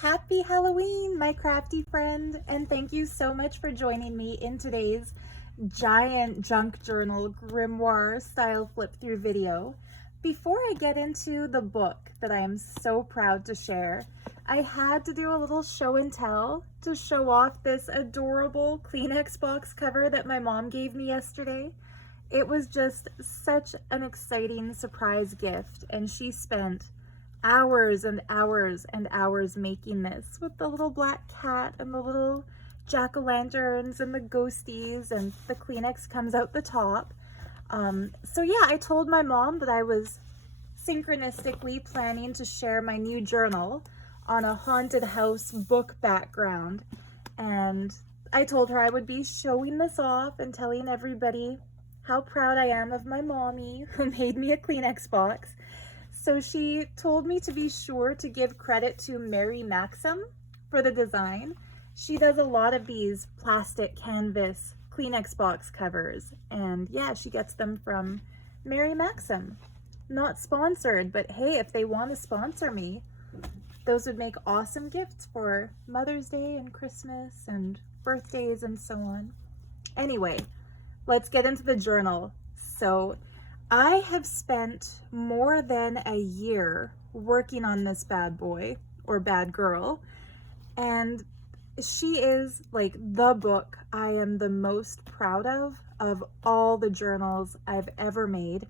Happy Halloween, my crafty friend, and thank you so much for joining me in today's giant junk journal grimoire style flip through video. Before I get into the book that I am so proud to share, I had to do a little show and tell to show off this adorable Kleenex box cover that my mom gave me yesterday. It was just such an exciting surprise gift, and she spent hours and hours and hours making this with the little black cat and the little jack-o'-lanterns and the ghosties, and the Kleenex comes out the top. So yeah, I told my mom that I was synchronistically planning to share my new journal on a haunted house book background, and I told her I would be showing this off and telling everybody how proud I am of my mommy who made me a Kleenex box. So she told me to be sure to give credit to Mary Maxim for the design. She does a lot of these plastic canvas Kleenex box covers, and yeah, she gets them from Mary Maxim. Not sponsored, but hey, if they want to sponsor me, those would make awesome gifts for Mother's Day and Christmas and birthdays and so on. Anyway, let's get into the journal. So I have spent more than a year working on this bad boy or bad girl, and she is like the book I am the most proud of all the journals I've ever made.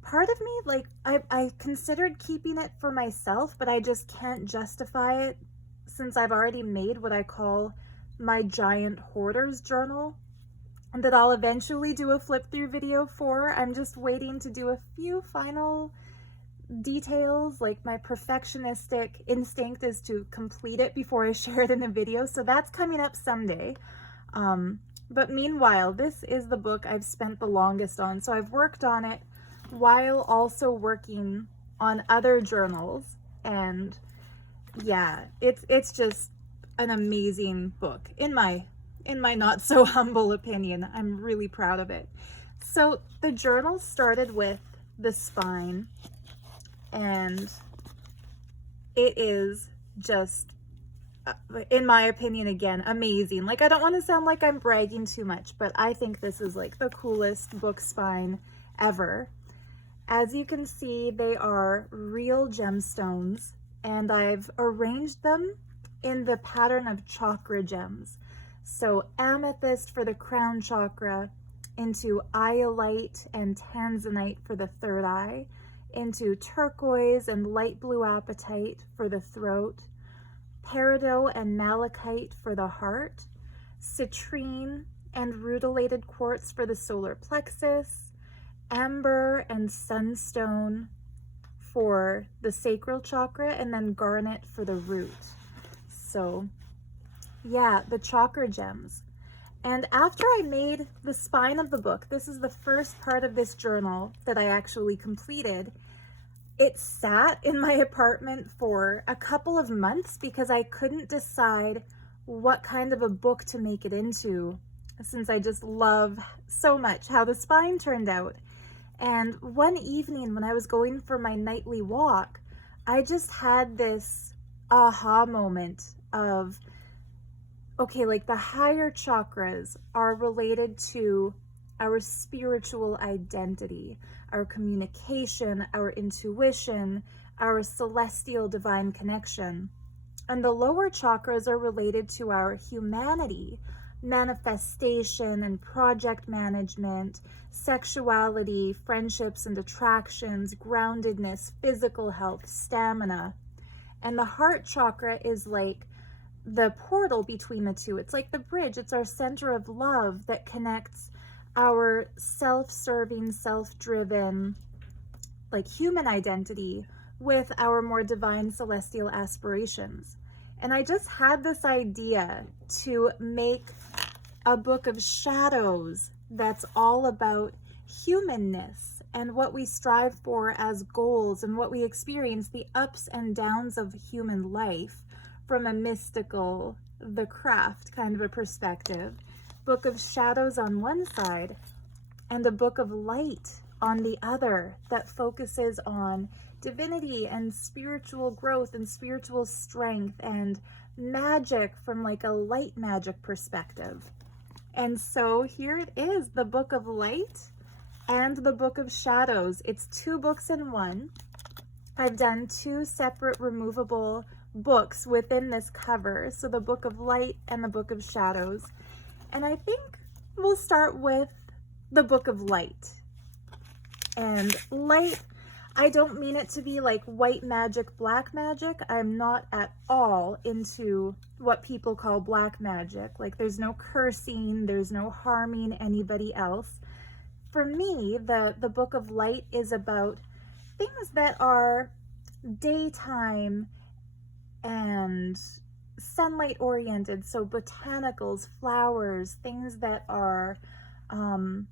Part of me, like, I considered keeping it for myself, but I just can't justify it since I've already made what I call my giant hoarder's journal, and that I'll eventually do a flip through video for. I'm just waiting to do a few final details, like my perfectionistic instinct is to complete it before I share it in a video, so that's coming up someday. But meanwhile, this is the book I've spent the longest on, so I've worked on it while also working on other journals, and yeah, it's just an amazing book in my not so humble opinion. I'm really proud of it. So the journal started with the spine, and it is just, in my opinion, again, amazing. Like, I don't want to sound like I'm bragging too much, but I think this is like the coolest book spine ever. As you can see, they are real gemstones, and I've arranged them in the pattern of chakra gems. So amethyst for the crown chakra, into iolite and tanzanite for the third eye, into turquoise and light blue apatite for the throat, peridot and malachite for the heart, citrine and rutilated quartz for the solar plexus, amber and sunstone for the sacral chakra, and then garnet for the root. So yeah, the chakra gems. And after I made the spine of the book, this is the first part of this journal that I actually completed. It sat in my apartment for a couple of months because I couldn't decide what kind of a book to make it into, since I just love so much how the spine turned out. And one evening when I was going for my nightly walk, I just had this aha moment of, okay, like the higher chakras are related to our spiritual identity, our communication, our intuition, our celestial divine connection. And the lower chakras are related to our humanity, manifestation and project management, sexuality, friendships and attractions, groundedness, physical health, stamina. And the heart chakra is like the portal between the two. It's like the bridge. It's our center of love that connects our self-serving, self-driven, like human identity with our more divine celestial aspirations. And I just had this idea to make a book of shadows that's all about humanness and what we strive for as goals and what we experience, the ups and downs of human life, from a mystical, the craft kind of a perspective. Book of shadows on one side and a book of light on the other that focuses on divinity and spiritual growth and spiritual strength and magic from like a light magic perspective. And so here it is, the Book of Light and the Book of Shadows. It's 2 books in one. I've done 2 separate removable books within this cover. So the Book of Light and the Book of Shadows. And I think we'll start with the Book of Light. And light, I don't mean it to be like white magic, black magic. I'm not at all into what people call black magic. Like there's no cursing, there's no harming anybody else. For me, the Book of Light is about things that are daytime and sunlight oriented. So botanicals, flowers, things that are on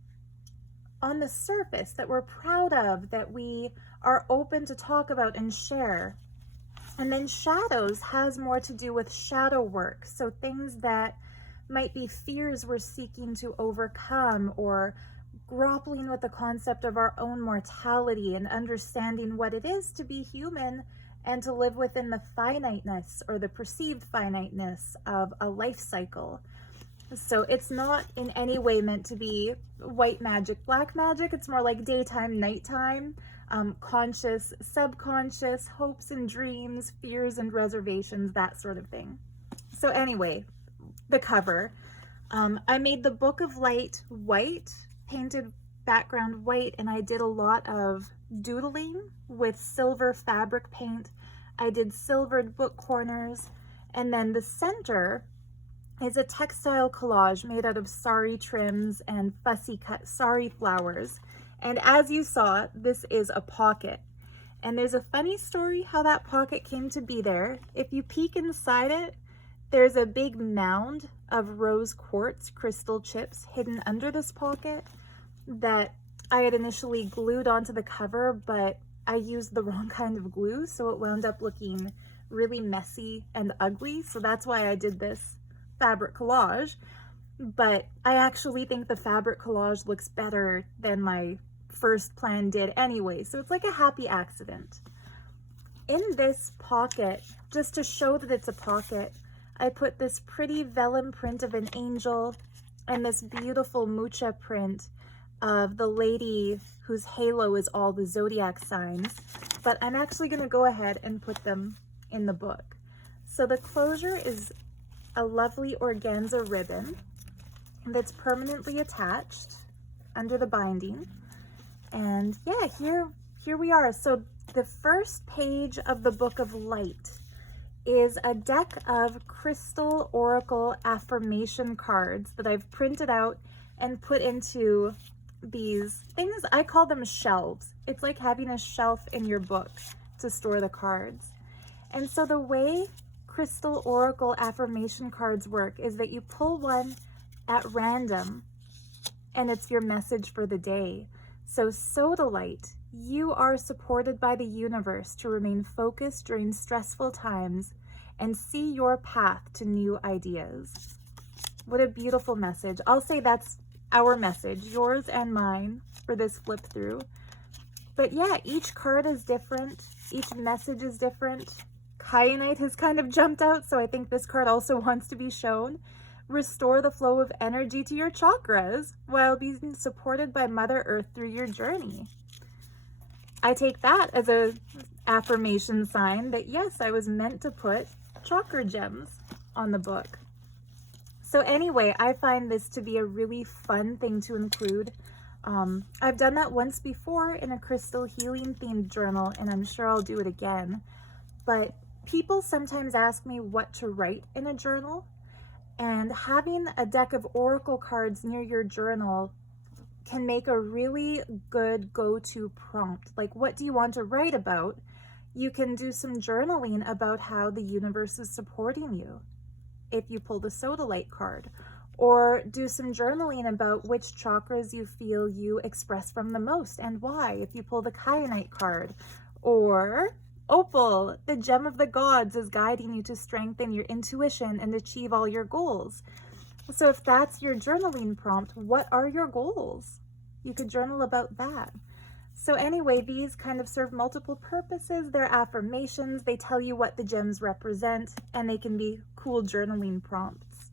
the surface that we're proud of, that we are open to talk about and share. And then shadows has more to do with shadow work. So things that might be fears we're seeking to overcome, or grappling with the concept of our own mortality and understanding what it is to be human and to live within the finiteness or the perceived finiteness of a life cycle. So it's not in any way meant to be white magic, black magic. It's more like daytime, nighttime, conscious, subconscious, hopes and dreams, fears and reservations, that sort of thing. So anyway, the cover. I made the Book of Light white, painted background white, and I did a lot of doodling with silver fabric paint. I did silvered book corners, and then the center is a textile collage made out of sari trims and fussy cut sari flowers. And as you saw, this is a pocket. And there's a funny story how that pocket came to be there. If you peek inside it, there's a big mound of rose quartz crystal chips hidden under this pocket that I had initially glued onto the cover, but I used the wrong kind of glue, so it wound up looking really messy and ugly. So that's why I did this fabric collage, but I actually think the fabric collage looks better than my first plan did anyway, so it's like a happy accident. In this pocket, just to show that it's a pocket, I put this pretty vellum print of an angel and this beautiful mucha print of the lady whose halo is all the zodiac signs, but I'm actually going to go ahead and put them in the book. So the closure is a lovely organza ribbon that's permanently attached under the binding. And yeah, here we are. So the first page of the Book of Light is a deck of crystal oracle affirmation cards that I've printed out and put into these things. I call them shelves. It's like having a shelf in your book to store the cards. And so the way crystal oracle affirmation cards work is that you pull one at random and it's your message for the day. So Sodalite, you are supported by the universe to remain focused during stressful times and see your path to new ideas. What a beautiful message. I'll say that's our message, yours and mine, for this flip through. But yeah, each card is different. Each message is different. Kyanite has kind of jumped out, so I think this card also wants to be shown. Restore the flow of energy to your chakras while being supported by Mother Earth through your journey. I take that as a affirmation sign that yes, I was meant to put chakra gems on the book. So anyway, I find this to be a really fun thing to include. I've done that once before in a crystal healing themed journal, and I'm sure I'll do it again. But people sometimes ask me what to write in a journal, and having a deck of oracle cards near your journal can make a really good go-to prompt. Like, what do you want to write about? You can do some journaling about how the universe is supporting you if you pull the Sodalite card, or do some journaling about which chakras you feel you express from the most and why if you pull the Kyanite card, or Opal, the gem of the gods, is guiding you to strengthen your intuition and achieve all your goals. So if that's your journaling prompt, what are your goals? You could journal about that. So anyway, these kind of serve multiple purposes. They're affirmations, they tell you what the gems represent, and they can be cool journaling prompts.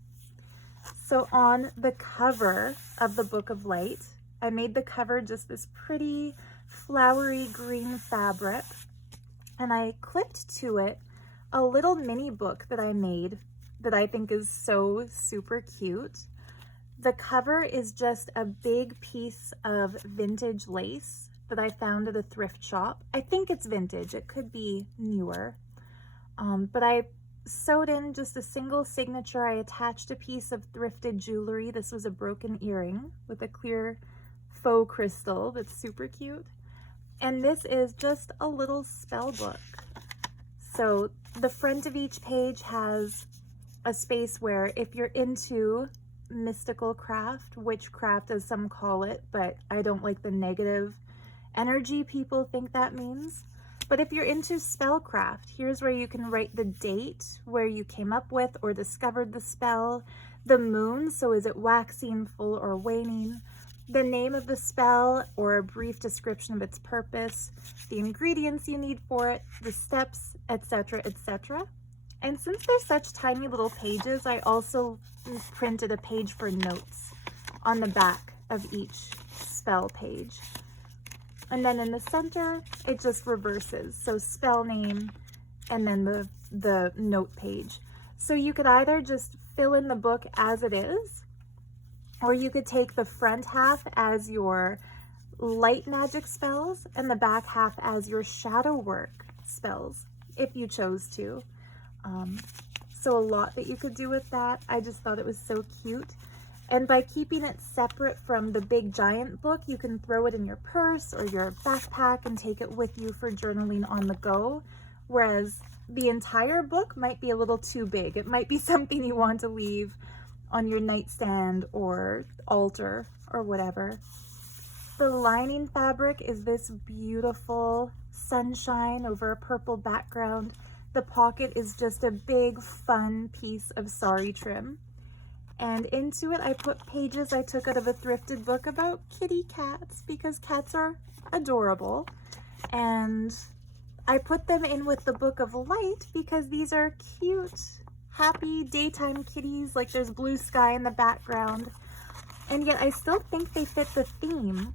So on the cover of the Book of Light, I made the cover just this pretty flowery green fabric, and I clipped to it a little mini book that I made that I think is so super cute. The cover is just a big piece of vintage lace that I found at a thrift shop. I think it's vintage, it could be newer. But I sewed in just a single signature. I attached a piece of thrifted jewelry. This was a broken earring with a clear faux crystal that's super cute. And this is just a little spell book. So the front of each page has a space where if you're into mystical craft, witchcraft as some call it, but I don't like the negative energy people think that means. But if you're into spellcraft, here's where you can write the date where you came up with or discovered the spell, the moon, so is it waxing, full, or waning, the name of the spell or a brief description of its purpose, the ingredients you need for it, the steps, etc., etc. And since they're such tiny little pages, I also printed a page for notes on the back of each spell page. And then in the center, it just reverses. So spell name and then the note page. So you could either just fill in the book as it is, or you could take the front half as your light magic spells and the back half as your shadow work spells, if you chose to. So a lot that you could do with that. I just thought it was so cute. And by keeping it separate from the big giant book, you can throw it in your purse or your backpack and take it with you for journaling on the go. Whereas the entire book might be a little too big. It might be something you want to leave on your nightstand or altar or whatever. The lining fabric is this beautiful sunshine over a purple background. The pocket is just a big fun piece of sari trim. And into it I put pages I took out of a thrifted book about kitty cats because cats are adorable. And I put them in with the Book of Light because these are cute, happy daytime kitties, like there's blue sky in the background. And yet I still think they fit the theme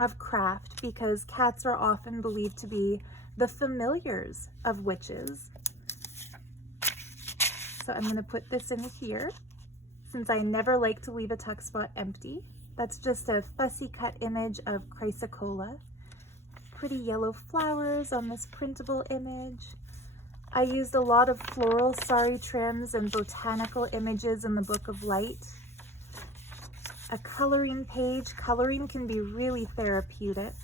of craft because cats are often believed to be the familiars of witches. So I'm going to put this in here since I never like to leave a tuck spot empty. That's just a fussy cut image of chrysocolla. Pretty yellow flowers on this printable image. I used a lot of floral sari trims and botanical images in the Book of Light. A coloring page. Coloring can be really therapeutic.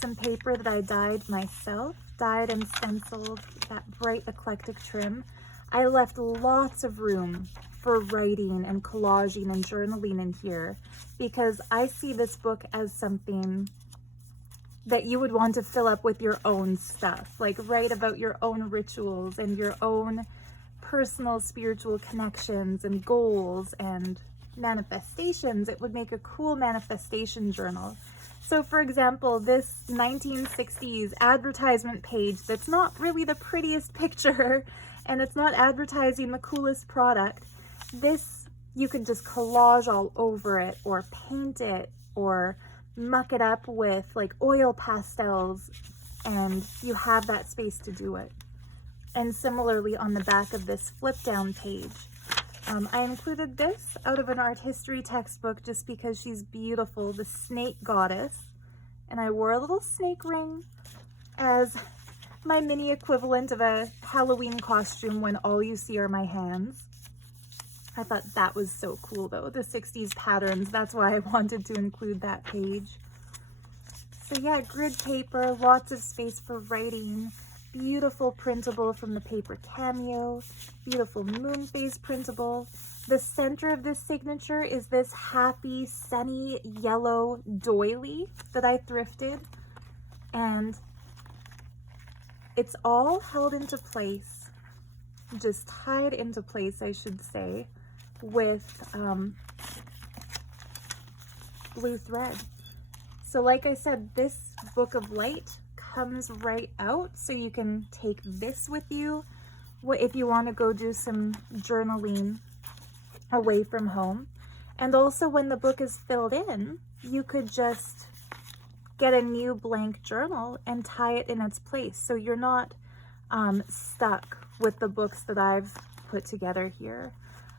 Some paper that I dyed myself, dyed and stenciled, that bright eclectic trim. I left lots of room for writing and collaging and journaling in here because I see this book as something that you would want to fill up with your own stuff, like write about your own rituals and your own personal spiritual connections and goals and manifestations. It would make a cool manifestation journal. So for example, this 1960s advertisement page that's not really the prettiest picture and it's not advertising the coolest product, this you could just collage all over it or paint it or muck it up with like oil pastels, and you have that space to do it. And similarly on the back of this flip down page, I included this out of an art history textbook just because she's beautiful, the snake goddess. And I wore a little snake ring as my mini equivalent of a Halloween costume when all you see are my hands. I thought that was so cool though, the 60s patterns. That's why I wanted to include that page. So yeah, grid paper, lots of space for writing, beautiful printable from the paper Cameo, beautiful moon phase printable. The center of this signature is this happy, sunny, yellow doily that I thrifted. And it's all held into place, just tied into place, I should say, with blue thread. So like I said, this Book of Light comes right out, so you can take this with you if you want to go do some journaling away from home. And also when the book is filled in, you could just get a new blank journal and tie it in its place, so you're not stuck with the books that I've put together here.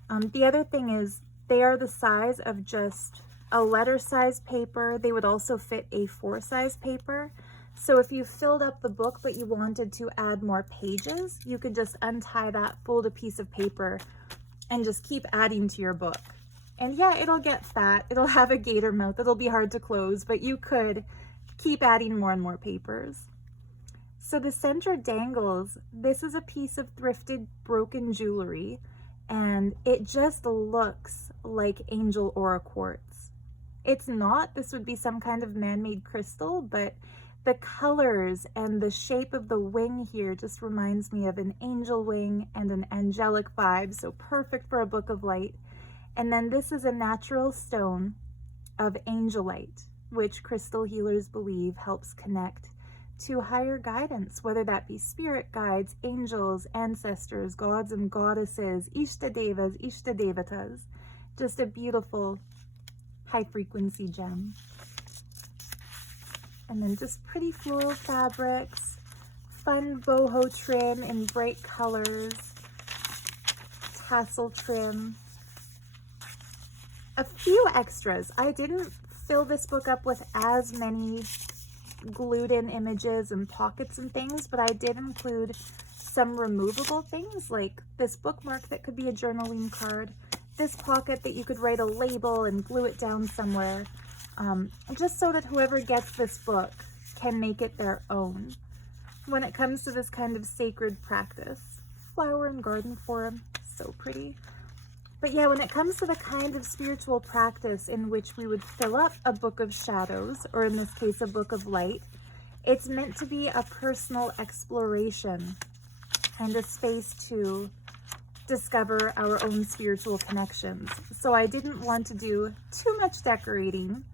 The other thing is they are the size of just a letter size paper. They would also fit A4 size paper. So if you filled up the book but you wanted to add more pages, you could just untie that, fold a piece of paper, and just keep adding to your book. And yeah, it'll get fat, it'll have a gator mouth, it'll be hard to close, but you could keep adding more and more papers. So the center dangles. This is a piece of thrifted broken jewelry, and it just looks like angel aura quartz. It's not. This would be some kind of man-made crystal, but the colors and the shape of the wing here just reminds me of an angel wing and an angelic vibe, so perfect for a Book of Light. And then this is a natural stone of angelite, which crystal healers believe helps connect to higher guidance, whether that be spirit guides, angels, ancestors, gods and goddesses, Ishtadevas, Ishtadevatas. Just a beautiful high frequency gem. And then just pretty floral fabrics, fun boho trim in bright colors, tassel trim. A few extras. I didn't fill this book up with as many glued in images and pockets and things, but I did include some removable things like this bookmark that could be a journaling card, this pocket that you could write a label and glue it down somewhere, just so that whoever gets this book can make it their own when it comes to this kind of sacred practice. Flower and garden form, so pretty. But yeah, when it comes to the kind of spiritual practice in which we would fill up a book of shadows, or in this case, a book of light, it's meant to be a personal exploration and a space to discover our own spiritual connections. So I didn't want to do too much decorating,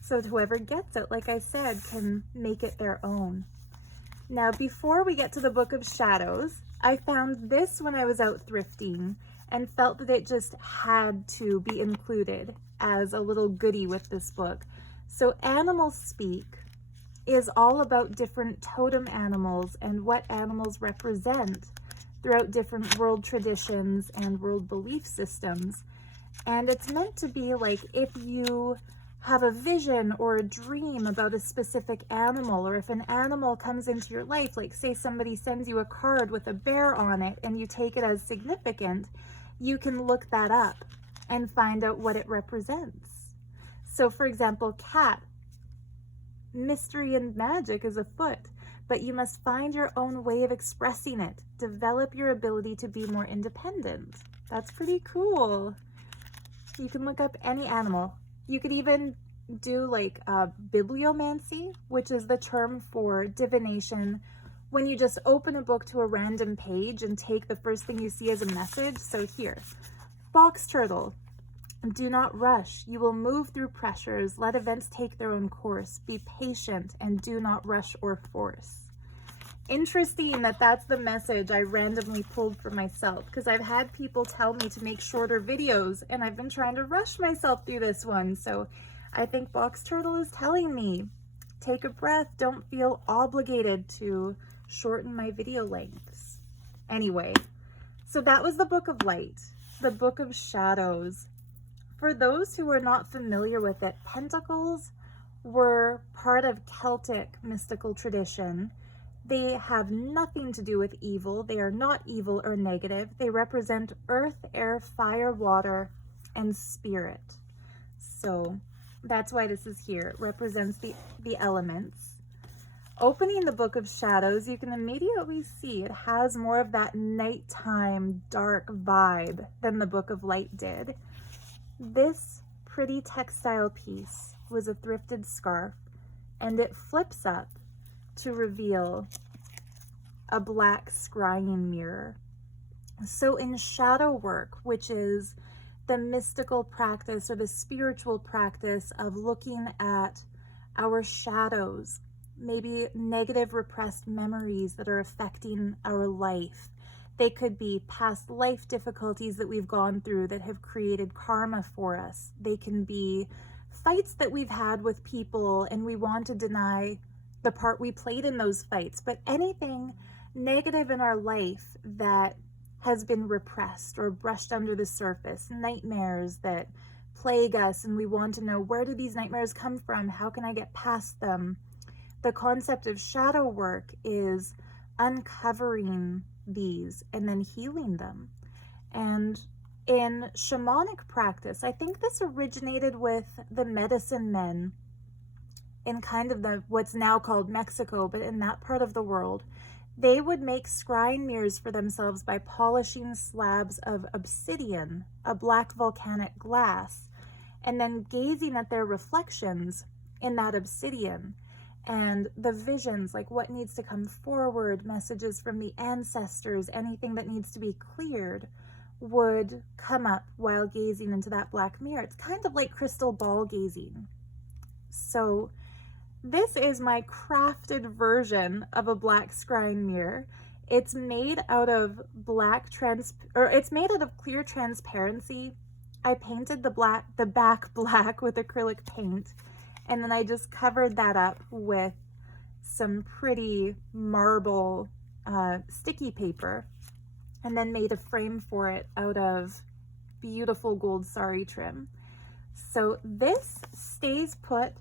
so that whoever gets it, like I said, can make it their own. Now, before we get to the Book of Shadows, I found this when I was out thrifting, and felt that it just had to be included as a little goodie with this book. So Animal Speak is all about different totem animals and what animals represent throughout different world traditions and world belief systems. And it's meant to be like if you have a vision or a dream about a specific animal, or if an animal comes into your life, like say somebody sends you a card with a bear on it and you take it as significant, you can look that up and find out what it represents. So for example, cat, mystery and magic is afoot, but you must find your own way of expressing it. Develop your ability to be more independent. That's pretty cool. You can look up any animal. You could even do like bibliomancy, which is the term for divination, when you just open a book to a random page and take the first thing you see as a message. So here, box turtle, do not rush. You will move through pressures. Let events take their own course. Be patient and do not rush or force. Interesting that that's the message I randomly pulled for myself, because I've had people tell me to make shorter videos and I've been trying to rush myself through this one. So I think box turtle is telling me, take a breath. Don't feel obligated to shorten my video lengths. Anyway, so that was the Book of Light. The Book of Shadows. For those who are not familiar with it, pentacles were part of Celtic mystical tradition. They have nothing to do with evil. They are not evil or negative. They represent earth, air, fire, water, and spirit. So that's why this is here. It represents the elements. Opening the Book of Shadows, you can immediately see it has more of that nighttime dark vibe than the Book of Light did. This pretty textile piece was a thrifted scarf, and it flips up to reveal a black scrying mirror. So in shadow work, which is the mystical practice or the spiritual practice of looking at our shadows, maybe negative repressed memories that are affecting our life. They could be past life difficulties that we've gone through that have created karma for us. They can be fights that we've had with people and we want to deny the part we played in those fights. But anything negative in our life that has been repressed or brushed under the surface, nightmares that plague us, and we want to know, where do these nightmares come from? How can I get past them? The concept of shadow work is uncovering these and then healing them. And in shamanic practice, I think this originated with the medicine men in kind of what's now called Mexico, but in that part of the world, they would make scrying mirrors for themselves by polishing slabs of obsidian, a black volcanic glass, and then gazing at their reflections in that obsidian. And the visions, like what needs to come forward, messages from the ancestors, anything that needs to be cleared, would come up while gazing into that black mirror. It's kind of like crystal ball gazing. So this is my crafted version of a black scrying mirror. It's made out of it's made out of clear transparency. I painted the back black with acrylic paint, and then I just covered that up with some pretty marble sticky paper, and then made a frame for it out of beautiful gold sari trim. So this stays put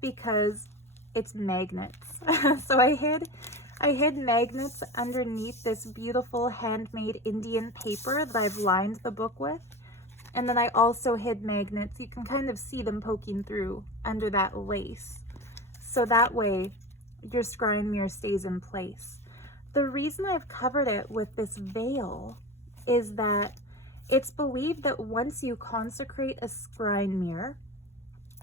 because it's magnets. So I hid magnets underneath this beautiful handmade Indian paper that I've lined the book with. And then I also hid magnets. You can kind of see them poking through under that lace. So that way your scrying mirror stays in place. The reason I've covered it with this veil is that it's believed that once you consecrate a scrying mirror,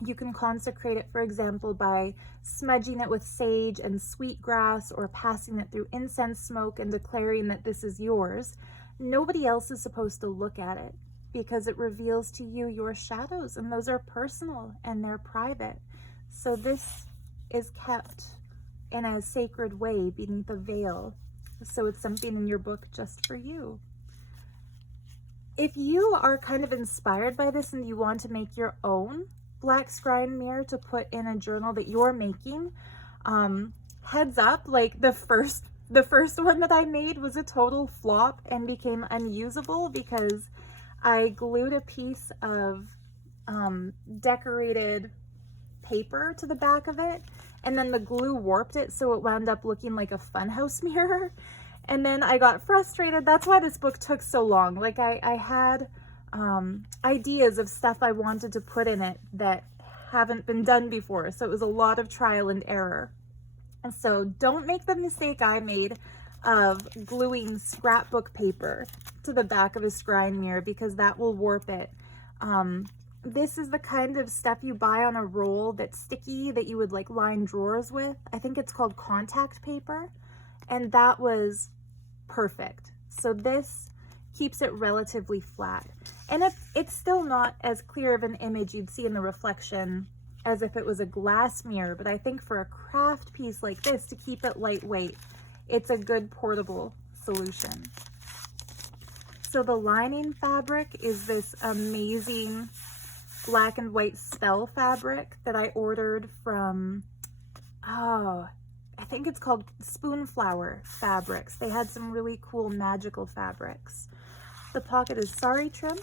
you can consecrate it, for example, by smudging it with sage and sweetgrass or passing it through incense smoke and declaring that this is yours. Nobody else is supposed to look at it because it reveals to you your shadows, and those are personal and they're private. So this is kept in a sacred way beneath a veil. So it's something in your book just for you. If you are kind of inspired by this and you want to make your own black scrying mirror to put in a journal that you're making, heads up, like the first one that I made was a total flop and became unusable because I glued a piece of decorated paper to the back of it, and then the glue warped it, so it wound up looking like a funhouse mirror. And then I got frustrated. That's why this book took so long. Like I had ideas of stuff I wanted to put in it that haven't been done before. So it was a lot of trial and error. And so don't make the mistake I made of gluing scrapbook paper to the back of a scrying mirror, because that will warp it. This is the kind of stuff you buy on a roll that's sticky that you would like line drawers with. I think it's called contact paper, and that was perfect. So this keeps it relatively flat, and it's still not as clear of an image you'd see in the reflection as if it was a glass mirror, but I think for a craft piece like this, to keep it lightweight, it's a good portable solution. So the lining fabric is this amazing black and white spell fabric that I ordered from, I think it's called Spoonflower Fabrics. They had some really cool magical fabrics. The pocket is sari trim,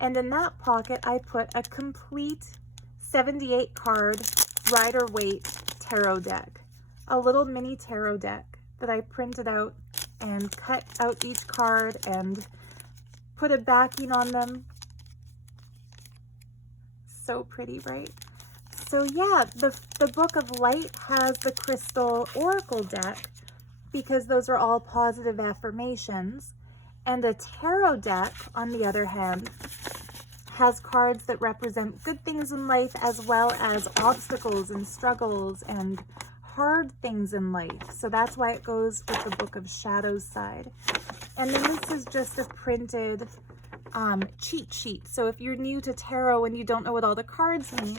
and in that pocket I put a complete 78 card Rider-Waite tarot deck, a little mini tarot deck that I printed out and cut out each card and put a backing on them. So pretty, right? So yeah, the Book of Light has the crystal oracle deck because those are all positive affirmations, and a tarot deck, on the other hand, has cards that represent good things in life as well as obstacles and struggles and hard things in life. So that's why it goes with the Book of Shadows side. And then this is just a printed cheat sheet. So if you're new to tarot and you don't know what all the cards mean,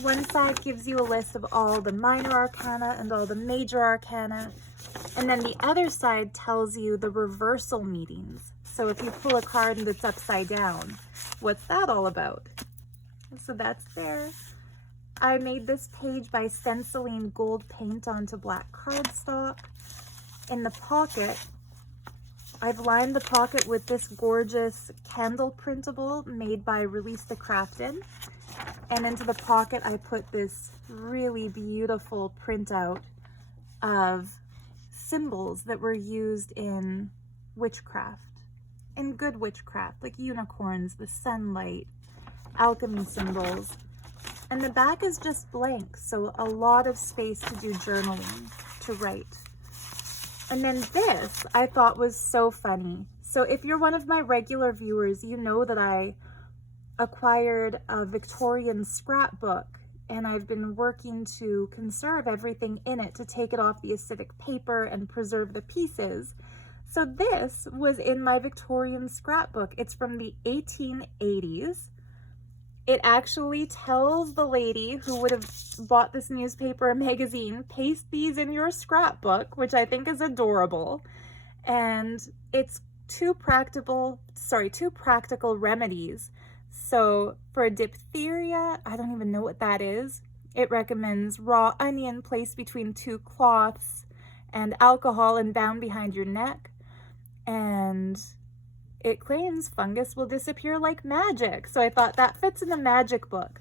one side gives you a list of all the minor arcana and all the major arcana, and then the other side tells you the reversal meanings. So if you pull a card and it's upside down, what's that all about? So that's there. I made this page by stenciling gold paint onto black cardstock. In the pocket, I've lined the pocket with this gorgeous candle printable made by Release the Crafted. And into the pocket, I put this really beautiful printout of symbols that were used in witchcraft, in good witchcraft, like unicorns, the sunlight, alchemy symbols. And the back is just blank, so a lot of space to do journaling, to write. And then this I thought was so funny. So if you're one of my regular viewers, you know that I acquired a Victorian scrapbook, and I've been working to conserve everything in it to take it off the acidic paper and preserve the pieces. So this was in my Victorian scrapbook. It's from the 1880s. It actually tells the lady who would have bought this newspaper or magazine, paste these in your scrapbook, which I think is adorable. And it's two practical remedies. So for a diphtheria, I don't even know what that is. It recommends raw onion placed between two cloths and alcohol and bound behind your neck. And it claims fungus will disappear like magic. So I thought that fits in a magic book.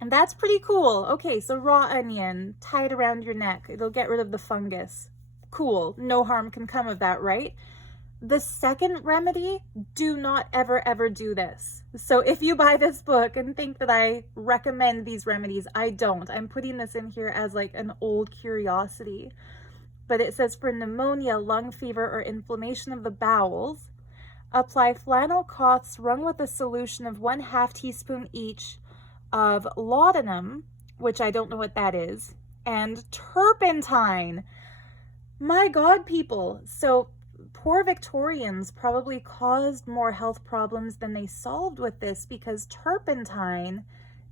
And that's pretty cool. Okay, so raw onion, tie it around your neck. It'll get rid of the fungus. Cool. No harm can come of that, right? The second remedy, do not ever do this. So if you buy this book and think that I recommend these remedies, I don't. I'm putting this in here as like an old curiosity. But it says for pneumonia, lung fever, or inflammation of the bowels, apply flannel cloths wrung with a solution of 1/2 teaspoon each of laudanum, which I don't know what that is, and turpentine. My God, people. So poor Victorians probably caused more health problems than they solved with this, because turpentine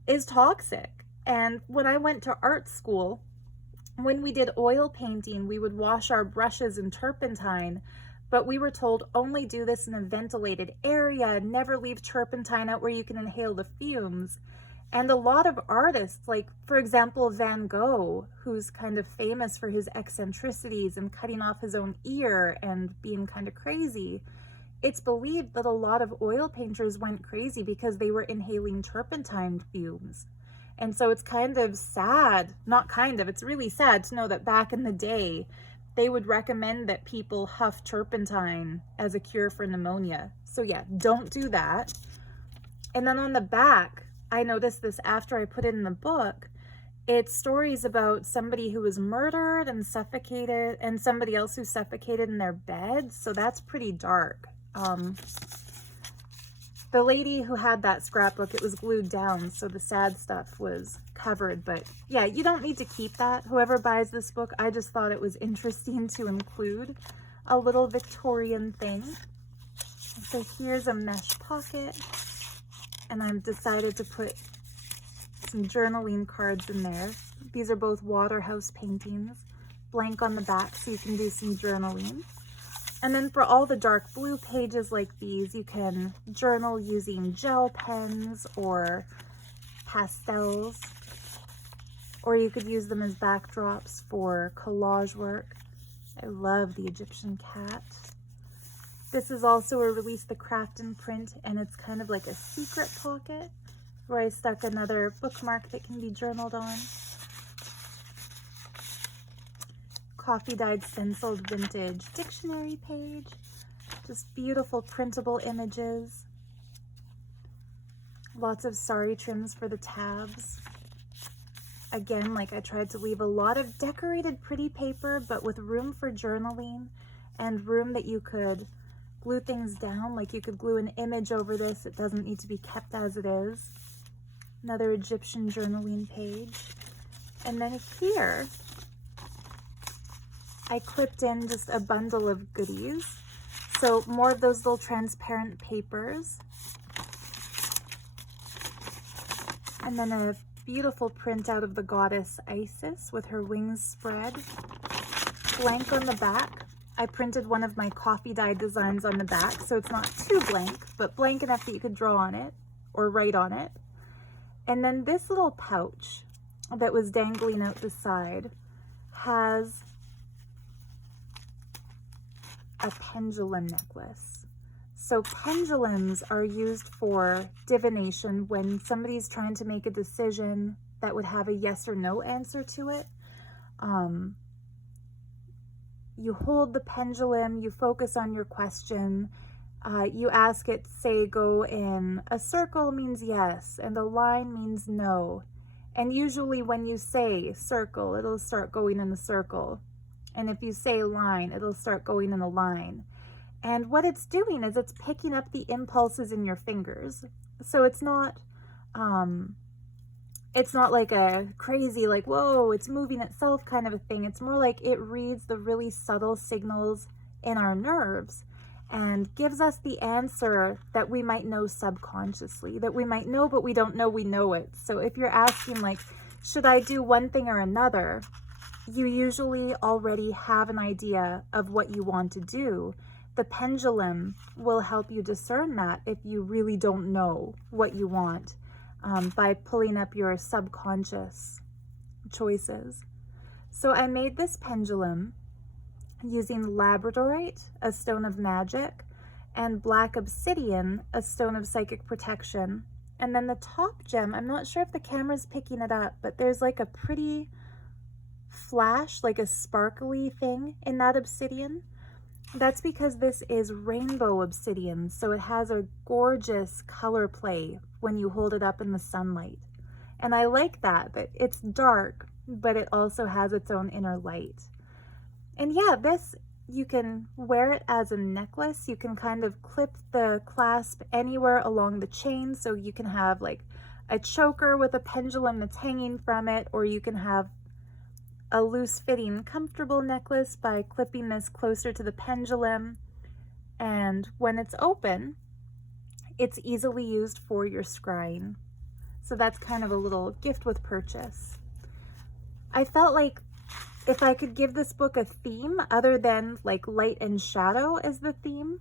is toxic. And when I went to art school, when we did oil painting, we would wash our brushes in turpentine, but we were told only do this in a ventilated area, never leave turpentine out where you can inhale the fumes. And a lot of artists, like for example Van Gogh, who's kind of famous for his eccentricities and cutting off his own ear and being kind of crazy, it's believed that a lot of oil painters went crazy because they were inhaling turpentine fumes. And so it's kind of sad, not kind of, it's really sad to know that back in the day, they would recommend that people huff turpentine as a cure for pneumonia. So yeah, don't do that. And then on the back, I noticed this after I put it in the book, it's stories about somebody who was murdered and suffocated, and somebody else who suffocated in their bed. So that's pretty dark. The lady who had that scrapbook, it was glued down, so the sad stuff was covered. But yeah, you don't need to keep that. Whoever buys this book, I just thought it was interesting to include a little Victorian thing. So here's a mesh pocket, and I've decided to put some journaling cards in there. These are both Waterhouse paintings, blank on the back, so you can do some journaling. And then for all the dark blue pages like these, you can journal using gel pens or pastels, or you could use them as backdrops for collage work. I love the Egyptian cat. This is also a Release the Crafted print, and it's kind of like a secret pocket where I stuck another bookmark that can be journaled on. Coffee dyed stenciled vintage dictionary page. Just beautiful printable images. Lots of sari trims for the tabs. Again, like I tried to leave a lot of decorated pretty paper, but with room for journaling and room that you could glue things down. Like you could glue an image over this. It doesn't need to be kept as it is. Another Egyptian journaling page. And then here, I clipped in just a bundle of goodies. So more of those little transparent papers. And then a beautiful printout of the goddess Isis with her wings spread. Blank on the back. I printed one of my coffee dyed designs on the back, so it's not too blank, but blank enough that you could draw on it or write on it. And then this little pouch that was dangling out the side has a pendulum necklace. So pendulums are used for divination when somebody's trying to make a decision that would have a yes or no answer to it. You hold the pendulum, you focus on your question, you ask it, say, go in a circle means yes, and a line means no. And usually when you say circle, it'll start going in a circle. And if you say line, it'll start going in a line. And what it's doing is it's picking up the impulses in your fingers. So it's not like a crazy, like, whoa, it's moving itself kind of a thing. It's more like it reads the really subtle signals in our nerves and gives us the answer that we might know subconsciously, that we might know, but we don't know we know it. So if you're asking, like, should I do one thing or another, you usually already have an idea of what you want to do. The pendulum will help you discern that if you really don't know what you want, by pulling up your subconscious choices. So I made this pendulum using labradorite, a stone of magic, and black obsidian, a stone of psychic protection. And then the top gem, I'm not sure if the camera's picking it up, but there's like a pretty flash, like a sparkly thing in that obsidian. That's because this is rainbow obsidian, so it has a gorgeous color play when you hold it up in the sunlight. And I like that it's dark, but it also has its own inner light. And yeah, this, you can wear it as a necklace. You can kind of clip the clasp anywhere along the chain, so you can have like a choker with a pendulum that's hanging from it, or you can have a loose fitting comfortable necklace by clipping this closer to the pendulum. And when it's open, it's easily used for your scrying. So that's kind of a little gift with purchase. I felt like if I could give this book a theme other than like light and shadow as the theme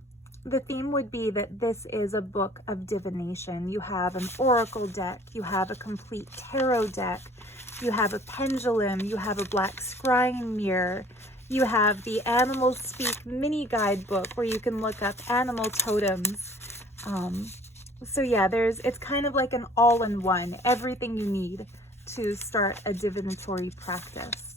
would be that this is a book of divination. You have an oracle deck, you have a complete tarot deck, you have a pendulum, you have a black scrying mirror, you have the Animals Speak mini guidebook where you can look up animal totems. So yeah, it's kind of like an all-in-one, everything you need to start a divinatory practice.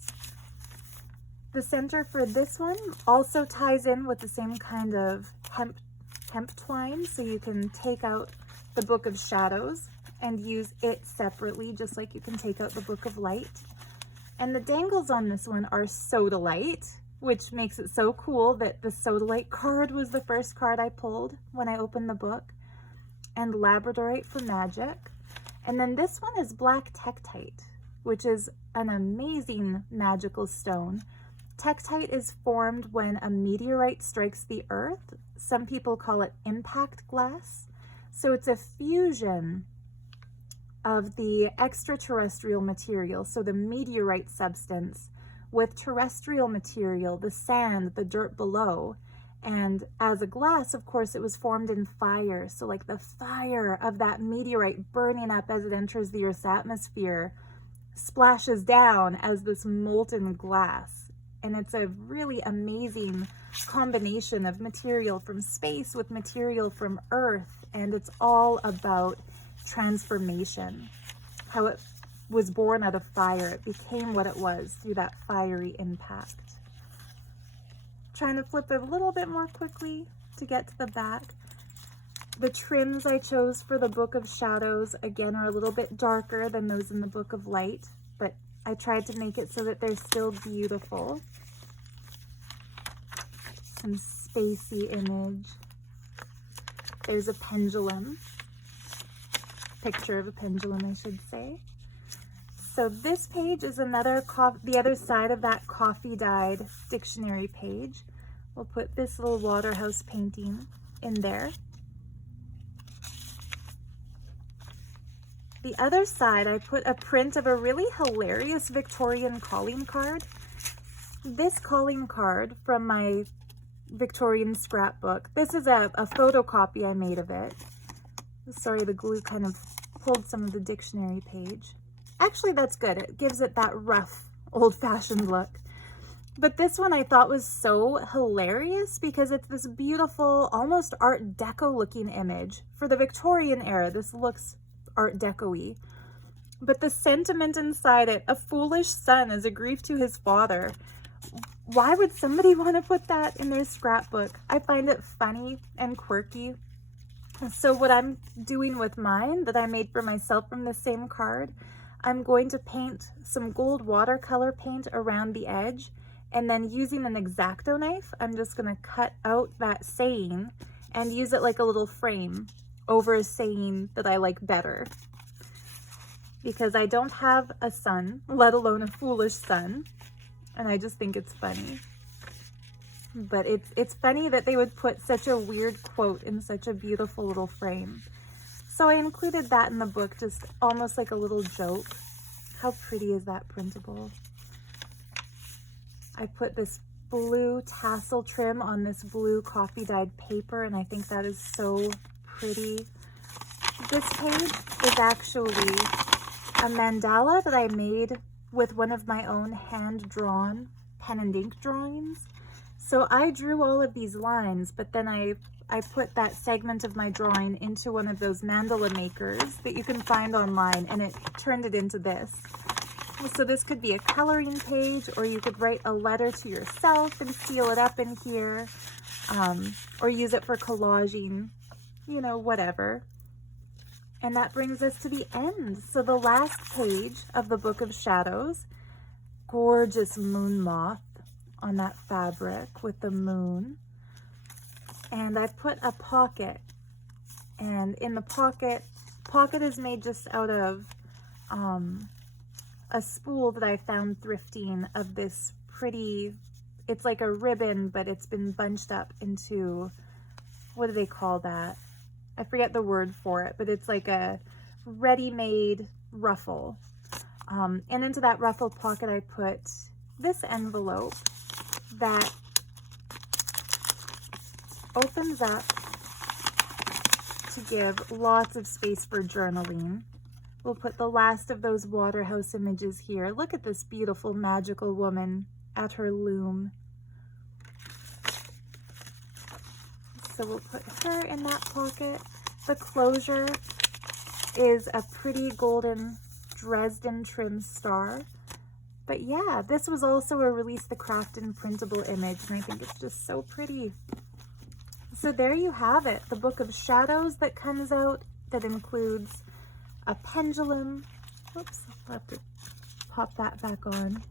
The center for this one also ties in with the same kind of hemp twine, so you can take out the Book of Shadows and use it separately, just like you can take out the Book of Light. And the dangles on this one are sodalite, which makes it so cool that the sodalite card was the first card I pulled when I opened the book, and labradorite for magic. And then this one is black tektite, which is an amazing magical stone. Tektite is formed when a meteorite strikes the earth. Some people call it impact glass. So it's a fusion of the extraterrestrial material, so the meteorite substance, with terrestrial material, the sand, the dirt below. And as a glass, of course, it was formed in fire. So like the fire of that meteorite burning up as it enters the Earth's atmosphere splashes down as this molten glass. And it's a really amazing combination of material from space with material from Earth. And it's all about transformation, how it was born out of fire. It became what it was through that fiery impact. Trying to flip it a little bit more quickly to get to the back. The trims I chose for the Book of Shadows, again, are a little bit darker than those in the Book of Light, but I tried to make it so that they're still beautiful. Some spacey image. There's a pendulum. Picture of a pendulum, I should say. So this page is another, the other side of that coffee dyed dictionary page. We'll put this little waterhouse painting in there. The other side, I put a print of a really hilarious Victorian calling card. This calling card from my Victorian scrapbook. This is a photocopy I made of it. Sorry, the glue kind of pulled some of the dictionary page. Actually, that's good. It gives it that rough, old-fashioned look. But this one I thought was so hilarious because it's this beautiful, almost Art Deco looking image. For the Victorian era, this looks Art Deco-y. But the sentiment inside it, a foolish son is a grief to his father. Why would somebody want to put that in their scrapbook? I find it funny and quirky. So what I'm doing with mine that I made for myself from the same card, I'm going to paint some gold watercolor paint around the edge, and then using an X-Acto knife, I'm just going to cut out that saying and use it like a little frame over a saying that I like better. Because I don't have a son, let alone a foolish son, and I just think it's funny. But it's funny that they would put such a weird quote in such a beautiful little frame. So I included that in the book, just almost like a little joke. How pretty is that printable? I put this blue tassel trim on this blue coffee dyed paper, and I think that is so pretty. This page is actually a mandala that I made with one of my own hand-drawn pen and ink drawings. So I drew all of these lines, but then I put that segment of my drawing into one of those mandala makers that you can find online, and it turned it into this. So this could be a coloring page, or you could write a letter to yourself and seal it up in here, or use it for collaging, you know, whatever. And that brings us to the end. So the last page of the Book of Shadows, gorgeous moon moth on that fabric with the moon. And I put a pocket, and in the pocket is made just out of a spool that I found thrifting of this pretty, it's like a ribbon, but it's been bunched up into, what do they call that? I forget the word for it, but it's like a ready-made ruffle. And into that ruffle pocket, I put this envelope that opens up to give lots of space for journaling. We'll put the last of those waterhouse images here. Look at this beautiful, magical woman at her loom. So we'll put her in that pocket. The closure is a pretty golden Dresden trim star. But yeah, this was also a Release the Craft and printable image, and I think it's just so pretty. So there you have it, the Book of Shadows that comes out, that includes a pendulum. Whoops, I'll have to pop that back on.